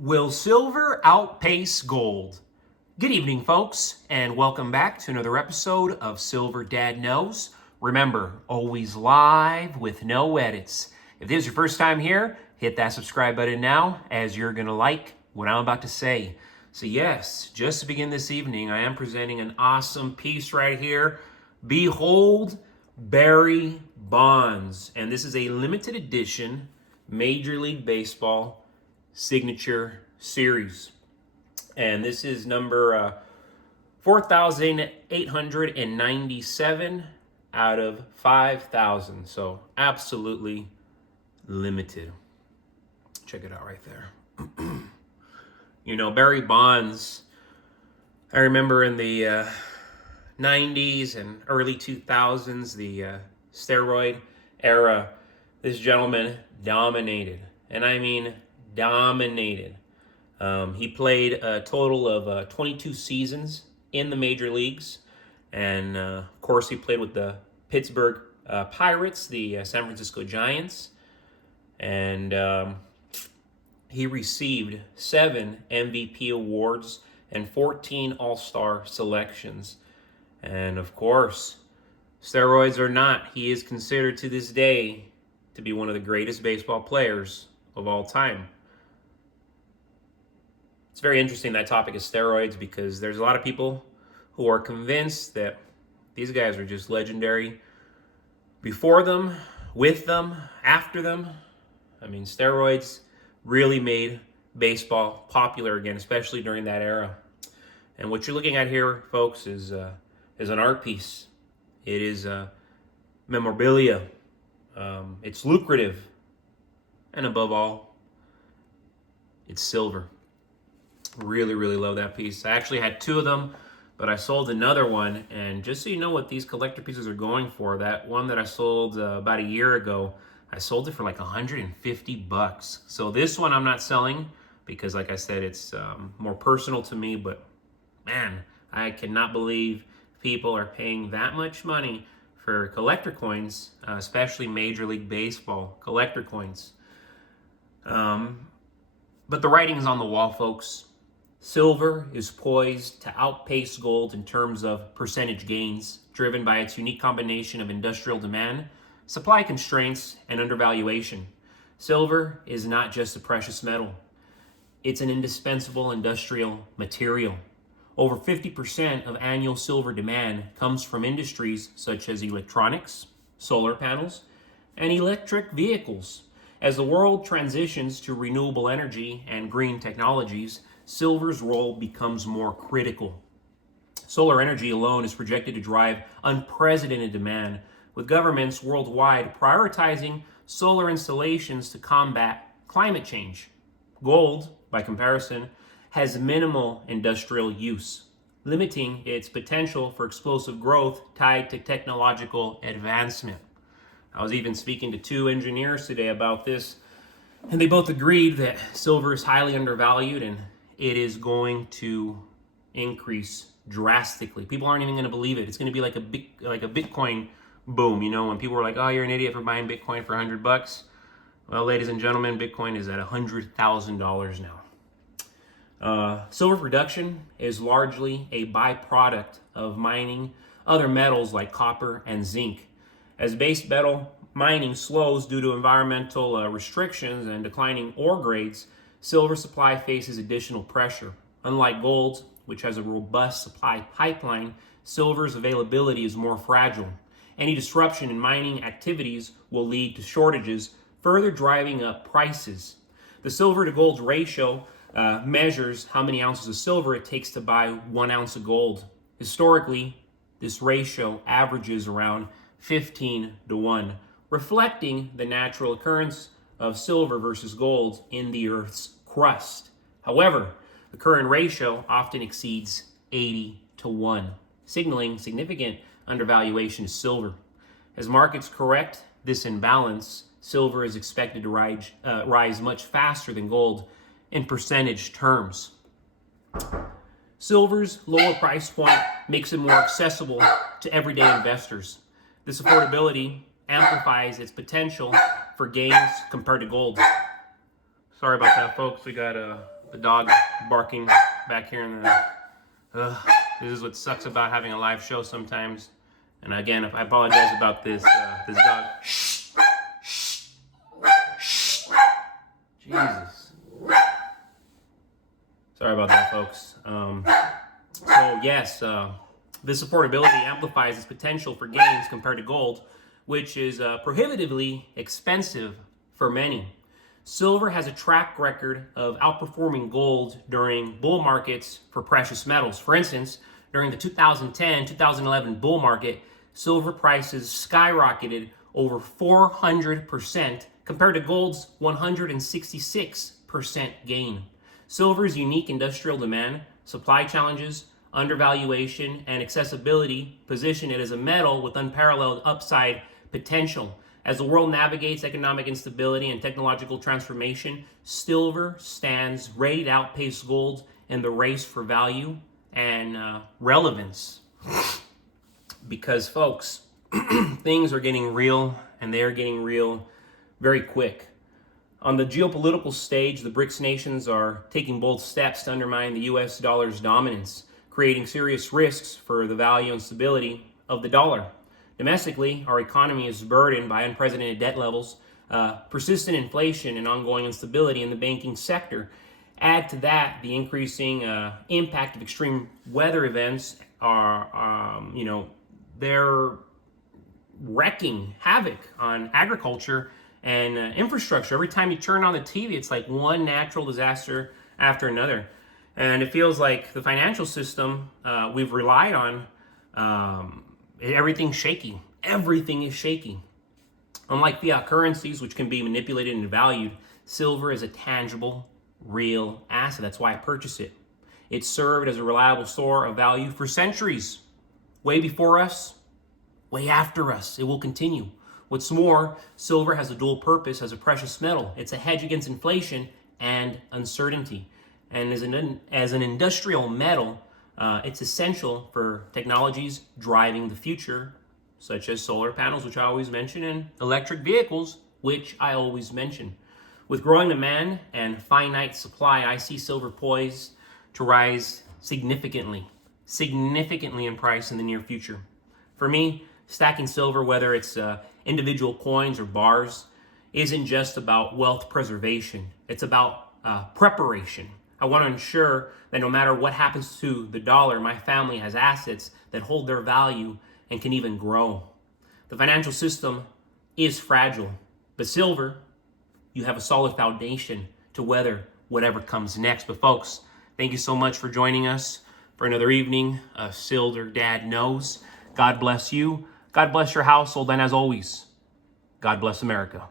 Will silver outpace gold? Good evening, folks, and welcome back to another episode of Silver Dad Knows. Remember, always live with no edits. If this is your first time here, hit that subscribe button now, as you're going to like what I'm about to say. So yes, just to begin this evening, I am presenting an awesome piece right here. Behold, Barry Bonds. And this is a limited edition Major League Baseball signature series. And this is number 4,897 out of 5,000. So absolutely limited. Check it out right there. Barry Bonds, I remember in the 90s and early 2000s, the steroid era, this gentleman dominated. And I mean dominated. He played a total of 22 seasons in the major leagues. And of course, he played with the Pittsburgh Pirates, the San Francisco Giants. And he received 7 MVP awards and 14 All-Star selections. And of course, steroids or not, he is considered to this day to be one of the greatest baseball players of all time. It's very interesting, that topic of steroids, because there's a lot of people who are convinced that these guys are just legendary before them, with them, after them. I mean, steroids really made baseball popular again, especially during that era. And what you're looking at here, folks, is an art piece. It is memorabilia. It's lucrative. And above all, it's silver. Really, really love that piece. I actually had 2 of them, but I sold another one. And just so you know what these collector pieces are going for, that one that I sold about a year ago, I sold it for like $150. So this one I'm not selling because, like I said, it's more personal to me. But man, I cannot believe people are paying that much money for collector coins, especially Major League Baseball collector coins. But the writing is on the wall, folks. Silver is poised to outpace gold in terms of percentage gains, driven by its unique combination of industrial demand, supply constraints, and undervaluation. Silver is not just a precious metal. It's an indispensable industrial material. Over 50% of annual silver demand comes from industries such as electronics, solar panels, and electric vehicles. As the world transitions to renewable energy and green technologies, silver's role becomes more critical. Solar energy alone is projected to drive unprecedented demand, with governments worldwide prioritizing solar installations to combat climate change. Gold, by comparison, has minimal industrial use, limiting its potential for explosive growth tied to technological advancement. I was even speaking to 2 engineers today about this, and they both agreed that silver is highly undervalued and it is going to increase drastically. People aren't even going to believe it. It's going to be like a Bitcoin boom. When people were like, "Oh, you're an idiot for buying Bitcoin for $100." Well, ladies and gentlemen, Bitcoin is at $100,000 now. Silver production is largely a byproduct of mining other metals like copper and zinc. As base metal mining slows due to environmental restrictions and declining ore grades, silver supply faces additional pressure. Unlike gold, which has a robust supply pipeline, silver's availability is more fragile. Any disruption in mining activities will lead to shortages, further driving up prices. The silver to gold ratio measures how many ounces of silver it takes to buy 1 ounce of gold. Historically, this ratio averages around 15-1, reflecting the natural occurrence of silver versus gold in the Earth's crust. However, the current ratio often exceeds 80-1, signaling significant undervaluation of silver. As markets correct this imbalance, silver is expected to rise much faster than gold in percentage terms. Silver's lower price point makes it more accessible to everyday investors. This affordability amplifies its potential for gains compared to gold. Sorry about that, folks. We got The dog barking back here in the... this is what sucks about having a live show sometimes. And again, I apologize about this dog. Shh. Shh. Shh. Jesus. Sorry about that, folks. So yes, this affordability amplifies its potential for gains compared to gold, which is prohibitively expensive for many. Silver has a track record of outperforming gold during bull markets for precious metals. For instance, during the 2010-2011 bull market, silver prices skyrocketed over 400% compared to gold's 166% gain. Silver's unique industrial demand, supply challenges, undervaluation, and accessibility position it as a metal with unparalleled upside potential. As the world navigates economic instability and technological transformation, silver stands ready to outpace gold in the race for value and relevance. Because, folks, things are getting real, and they are getting real very quick. On the geopolitical stage, the BRICS nations are taking bold steps to undermine the U.S. dollar's dominance, creating serious risks for the value and stability of the dollar. Domestically, our economy is burdened by unprecedented debt levels, persistent inflation, and ongoing instability in the banking sector. Add to that the increasing impact of extreme weather events they're wreaking havoc on agriculture and infrastructure. Every time you turn on the TV, it's like one natural disaster after another. And it feels like the financial system we've relied on, everything's shaky. Everything is shaky. Unlike fiat currencies, which can be manipulated and valued, silver is a tangible, real asset. That's why I purchased it. It served as a reliable store of value for centuries. Way before us, way after us. It will continue. What's more, silver has a dual purpose as a precious metal. It's a hedge against inflation and uncertainty. And as an industrial metal, it's essential for technologies driving the future, such as solar panels, which I always mention, and electric vehicles, which I always mention. With growing demand and finite supply, I see silver poised to rise significantly in price in the near future. For me, stacking silver, whether it's individual coins or bars, isn't just about wealth preservation. It's about preparation. I want to ensure that no matter what happens to the dollar, my family has assets that hold their value and can even grow. The financial system is fragile, but silver, you have a solid foundation to weather whatever comes next. But folks, thank you so much for joining us for another evening of Silver Dad Knows. God bless you. God bless your household. And as always, God bless America.